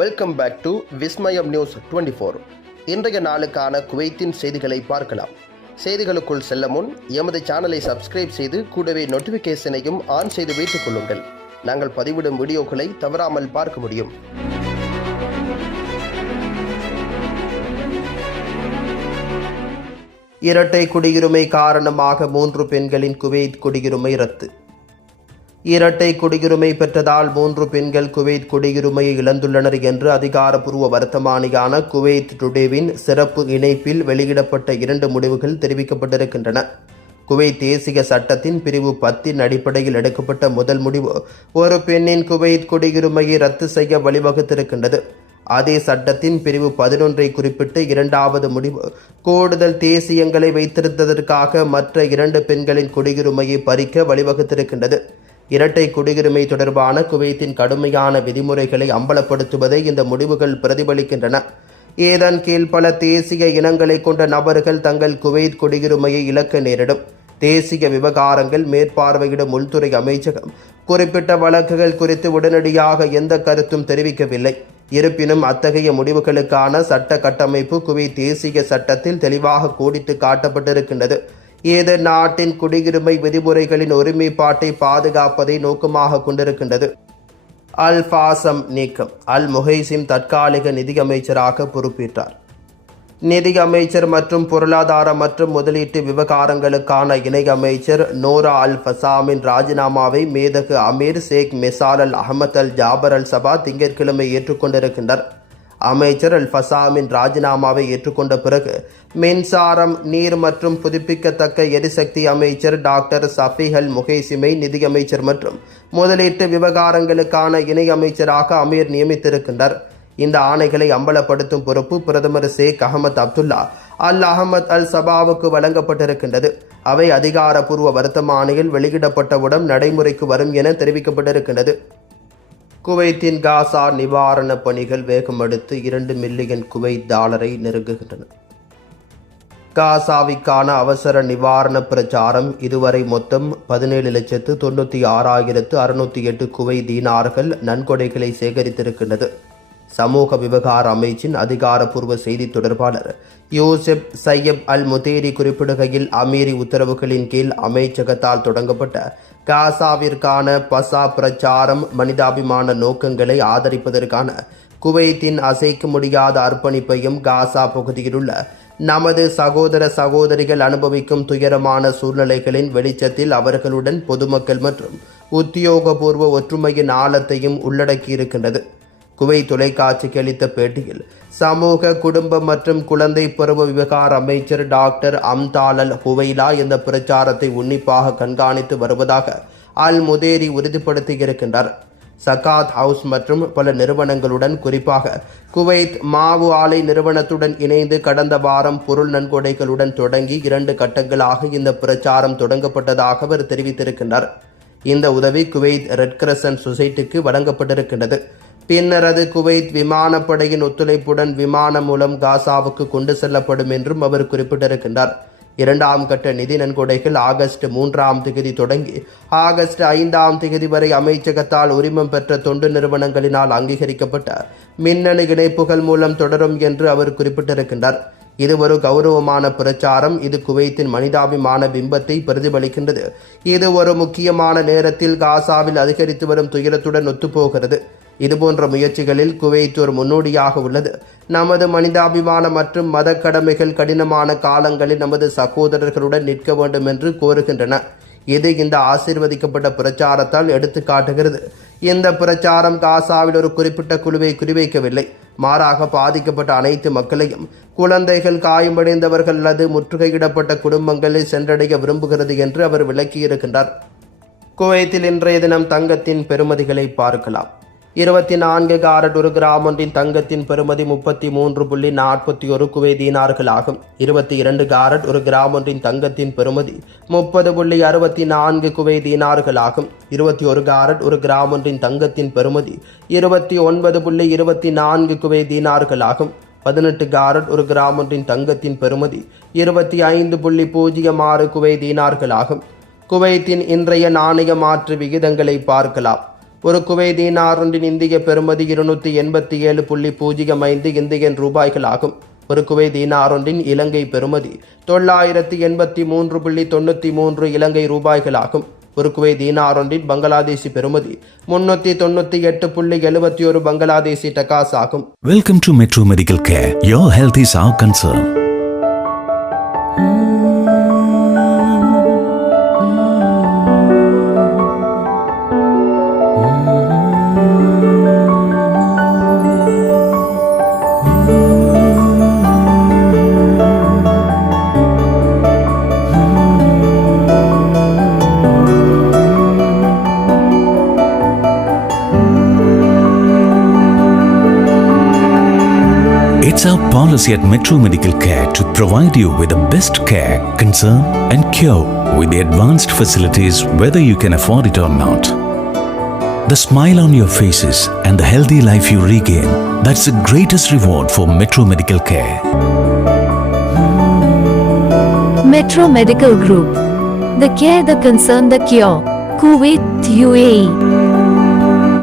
Welcome back to Vismayam news 24. இன்றைய நாளுக்கான குவைத்தின் செய்திகளை பார்க்கலாம். செய்திகளுக்குள் செல்ல முன் எமது சேனலை சப்ஸ்கிரைப் செய்து கூடவே நோட்டிஃபிகேஷனையும் ஆன் செய்து வைத்துக் கொள்ளுங்கள். நாங்கள் பதிவிடும் வீடியோக்களை தவறாமல் பார்க்க முடியும். இரட்டை குடியுரிமை காரணமாக 3 பெண்களின் குவைத் குடியுரிமை ரத்து. இரட்டை குடியுரிமை பெற்றதால் 3 பெண்கள் குவைத் குடியுரிமையை இழந்துள்ளனர் என்று அதிகாரப்பூர்வ வர்த்தமானியான குவைத் டுடேவின் சிறப்பு இணைப்பில் வெளியிடப்பட்ட 2 முடிவுகள் தெரிவிக்கப்பட்டிருக்கின்றன. குவைத் தேசிய சட்டத்தின் பிரிவு 10 அடிப்படையில் எடுக்கப்பட்ட முதல் முடிவு ஒரு பெண்ணின் குவைத் குடியுரிமையை ரத்து செய்ய வழிவகுத்திருக்கின்றது. அதே சட்டத்தின் பிரிவு 11 குறிப்பிட்டு இரண்டாவது முடிவு கூடுதல் தேசியங்களை வைத்திருந்ததற்காக மற்ற 2 பெண்களின் குடியுரிமையை பறிக்க வழிவகுத்திருக்கின்றது. இரட்டை குடியுரிமை தொடர்பான குவைத்தின் கடுமையான விதிமுறைகளை அம்பலப்படுத்துவதை இந்த முடிவுகள் பிரதிபலிக்கின்றன. இதன் கீழ் பல தேசிய இனங்களை கொண்ட நபர்கள் தங்கள் குவைத் குடியுரிமையை இழக்க நேரிடும். தேசிய விவகாரங்கள் மேற்பார்வையிடும் உள்துறை அமைச்சகம் குறிப்பிட்ட வழக்குகள் குறித்து உடனடியாக எந்த கருத்தும் தெரிவிக்கவில்லை. இருப்பினும் அத்தகைய முடிவுகளுக்கான சட்ட கட்டமைப்பு குவைத் தேசிய சட்டத்தில் தெளிவாக கோடிட்டு காட்டப்பட்டிருக்கின்றது. இது நாட்டின் குடியுரிமை விதிமுறைகளின் ஒருமைப்பாட்டை பாதுகாப்பதை நோக்கமாக கொண்டிருக்கின்றது. அல் ஃபாசம் நீக்கம். அல் முஹைசிம் தற்காலிக நிதியமைச்சராக பொறுப்பேற்றார். நிதியமைச்சர் மற்றும் பொருளாதார மற்றும் முதலீட்டு விவகாரங்களுக்கான இணை அமைச்சர் நோரா அல் ஃபசாமின் ராஜினாமாவை மேதகு அமீர் ஷேக் மெசால் அல் அஹமத் அல் ஜாபர் அல் சபா திங்கட்கிழமை ஏற்றுக்கொண்டிருக்கின்றார். அமைச்சர் அல் ஃபசாமின் ராஜினாமாவை ஏற்றுக்கொண்ட பிறகு மின்சாரம், நீர் மற்றும் புதுப்பிக்கத்தக்க எரிசக்தி அமைச்சர் டாக்டர் சஃபி அல் முஹைசிமை நிதியமைச்சர் மற்றும் முதலீட்டு விவகாரங்களுக்கான இணை அமைச்சராக அமீர் நியமித்திருக்கின்றார். இந்த ஆணைகளை அம்பலப்படுத்தும் பொறுப்பு பிரதமர் ஷேக் அஹமத் அப்துல்லா அல் அஹமத் அல் சபாவுக்கு வழங்கப்பட்டிருக்கின்றது. அவை அதிகாரப்பூர்வ வர்த்தமானியில் வெளியிடப்பட்டவுடன் நடைமுறைக்கு வரும் என தெரிவிக்கப்பட்டிருக்கின்றது. குவைத்தின் காசா நிவாரண பணிகள் வேகமெடுத்து 2 மில்லியன் குவைத் டாலரை நெருங்குகின்றன. காசாவிற்கான அவசர நிவாரண பிரச்சாரம் இதுவரை மொத்தம் 17,96,608 குவைத் தீனார்கள் நன்கொடைகளை சேகரித்திருக்கின்றது. சமூக விவகார அமைச்சின் அதிகாரப்பூர்வ செய்தி தொடர்பாளர் யூசெப் சையப் அல் முதேரி குறிப்பிடுகையில் அமீரி உத்தரவுகளின் கீழ் அமைச்சகத்தால் தொடங்கப்பட்ட காசாவிற்கான பசா பிரச்சாரம் மனிதாபிமான நோக்கங்களை ஆதரிப்பதற்கான குவைத்தின் அசைக்க முடியாத அர்ப்பணிப்பையும் காசா பகுதியிலுள்ள நமது சகோதர சகோதரிகள் அனுபவிக்கும் துயரமான சூழ்நிலைகளின் வெளிச்சத்தில் அவர்களுடன் பொதுமக்கள் மற்றும் உத்தியோகபூர்வ ஒற்றுமையின் ஆழத்தையும் உள்ளடக்கியிருக்கின்றது. குவைத் தொலைக்காட்சிக்கு அளித்த பேட்டியில் சமூக, குடும்ப மற்றும் குழந்தை பருவ விவகார அமைச்சர் டாக்டர் அம்தால் அல் ஹுவைலா இந்த பிரச்சாரத்தை உன்னிப்பாக கண்காணித்து வருவதாக அல் முதேரி உறுதிப்படுத்தியிருக்கின்றார். சகாத் ஹவுஸ் மற்றும் பல நிறுவனங்களுடன், குறிப்பாக குவைத் மாவு ஆலை நிறுவனத்துடன் இணைந்து கடந்த வாரம் பொருள் நன்கொடைகளுடன் தொடங்கி 2 கட்டங்களாக இந்த பிரச்சாரம் தொடங்கப்பட்டதாக அவர் தெரிவித்திருக்கின்றார். இந்த உதவி குவைத் ரெட் கிரசன்ட் சொசைட்டிக்கு வழங்கப்பட்டிருக்கின்றது. பின்னர் அது குவைத் விமானப்படையின் ஒத்துழைப்புடன் விமானம் மூலம் காசாவுக்கு கொண்டு செல்லப்படும் என்றும் அவர் குறிப்பிட்டிருக்கின்றார். 2ஆம் கட்ட நிதி நன்கொடைகள் ஆகஸ்ட் 3ஆம் தேதி தொடங்கி ஆகஸ்ட் 5ஆம் தேதி வரை அமைச்சகத்தால் உரிமம் பெற்ற தொண்டு நிறுவனங்களினால் அங்கீகரிக்கப்பட்ட மின்னணு இணைப்புகள் மூலம் தொடரும் என்று அவர் குறிப்பிட்டிருக்கின்றார். இது ஒரு கௌரவமான பிரச்சாரம். இது குவைத்தின் மனிதாபிமான பிம்பத்தை பிரதிபலிக்கின்றது. இது ஒரு முக்கியமான நேரத்தில் காசாவில் அதிகரித்து வரும் துயரத்துடன் ஒத்துப்போகிறது. இதுபோன்ற முயற்சிகளில் குவைத் ஒரு முன்னோடியாக உள்ளது. நமது மனிதாபிமான மற்றும் மத கடமைகள் கடினமான காலங்களில் நமது சகோதரர்களுடன் நிற்க வேண்டும் என்று கோருகின்றன. இது இந்த ஆசீர்வதிக்கப்பட்ட பிரச்சாரத்தால் எடுத்து காட்டுகிறது. இந்த பிரச்சாரம் காசாவில் ஒரு குறிப்பிட்ட குழுவை குறிவைக்கவில்லை, மாறாக பாதிக்கப்பட்ட அனைத்து மக்களையும், குழந்தைகள், காயமடைந்தவர்கள் அல்லது முற்றுகையிடப்பட்ட குடும்பங்களை சென்றடைய விரும்புகிறது என்று அவர் விளக்கியிருக்கின்றார். குவைத்தில் இன்றைய தினம் தங்கத்தின் பெறுமதிகளை பார்க்கலாம். 24 காரட் ஒரு கிராம் ஒன்றின் தங்கத்தின் பெறுமதி 33.41 குவைத் தீனார்கள் ஆகும். 22 காரட் ஒரு கிராம் ஒன்றின் தங்கத்தின் பெறுமதி 30.64 குவைத் தீனார்கள் ஆகும். 21 காரட் ஒரு கிராம் ஒன்றின் தங்கத்தின் பெறுமதி 29.24 குவைத் தீனார்கள் ஆகும். 18 காரட் ஒரு கிராம் ஒன்றின் தங்கத்தின் பெறுமதி 25.06 குவைத் தீனார்கள் ஆகும். குவைத்தின் இன்றைய நாணய மாற்று விகிதங்களை பார்க்கலாம். ஒரு குவைத் தீனார் ஒன்றின் இந்திய பெறுமதி 287.05 இந்தியன் ரூபாய்கள் ஆகும். ஒரு குவைத் தீனார் ஒன்றின் இலங்கை பெறுமதி 983.93 இலங்கை ரூபாய்கள் ஆகும். ஒரு குவைத் தீனார் ஒன்றின் பங்களாதேசி பெறுமதி 398.71 பங்களாதேசி டகாஸ் ஆகும். Welcome to Metro Medical Care. Your health is our concern. It's our policy at Metro Medical Care to provide you with the best care, concern and cure with the advanced facilities whether you can afford it or not. The smile on your faces and the healthy life you regain, that's the greatest reward for Metro Medical Care. Metro Medical Group. The care, the concern, the cure. Kuwait, UAE.